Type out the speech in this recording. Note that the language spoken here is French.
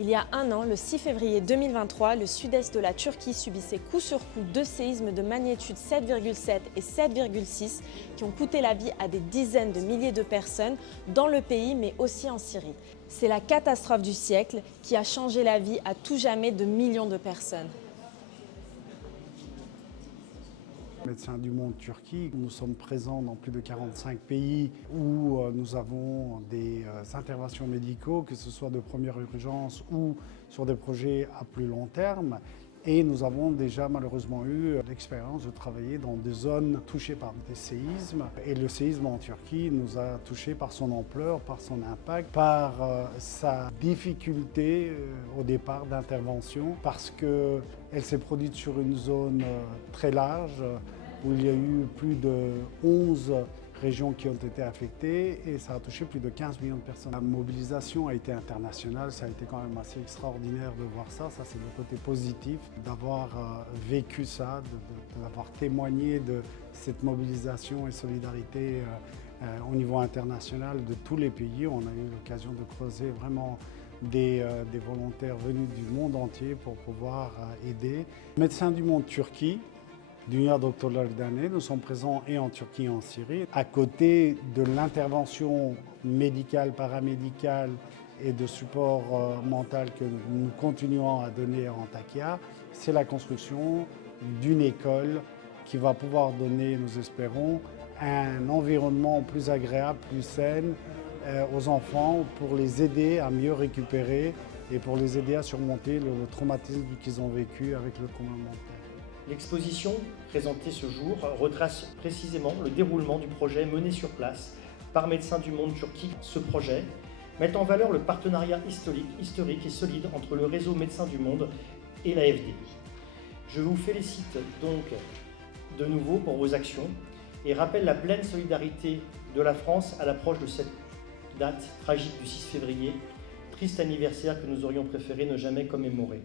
Il y a un an, le 6 février 2023, le sud-est de la Turquie subissait coup sur coup deux séismes de magnitude 7,7 et 7,6 qui ont coûté la vie à des dizaines de milliers de personnes dans le pays mais aussi en Syrie. C'est la catastrophe du siècle qui a changé la vie à tout jamais de millions de personnes. Médecins du Monde Turquie, nous sommes présents dans plus de 45 pays où nous avons des interventions médicaux, que ce soit de première urgence ou sur des projets à plus long terme. Et nous avons déjà malheureusement eu l'expérience de travailler dans des zones touchées par des séismes. Et le séisme en Turquie nous a touchés par son ampleur, par son impact, par sa difficulté au départ d'intervention, parce qu'elle s'est produite sur une zone très large où il y a eu plus de 11 régions qui ont été affectées et ça a touché plus de 15 millions de personnes. La mobilisation a été internationale, ça a été quand même assez extraordinaire de voir ça. Ça, c'est le côté positif d'avoir vécu ça, d'avoir témoigné de cette mobilisation et solidarité au niveau international de tous les pays. On a eu l'occasion de croiser vraiment des volontaires venus du monde entier pour pouvoir aider. Médecins du Monde Turquie, Dünya Doktorları Derneği, nous sommes présents et en Turquie et en Syrie. À côté de l'intervention médicale, paramédicale et de support mental que nous continuons à donner à Antakya, c'est la construction d'une école qui va pouvoir donner, nous espérons, un environnement plus agréable, plus sain aux enfants pour les aider à mieux récupérer et pour les aider à surmonter le traumatisme qu'ils ont vécu avec le tremblement de terre. L'exposition présentée ce jour retrace précisément le déroulement du projet mené sur place par Médecins du Monde Turquie. Ce projet met en valeur le partenariat historique et solide entre le réseau Médecins du Monde et l'AFD. Je vous félicite donc de nouveau pour vos actions et rappelle la pleine solidarité de la France à l'approche de cette date tragique du 6 février, triste anniversaire que nous aurions préféré ne jamais commémorer.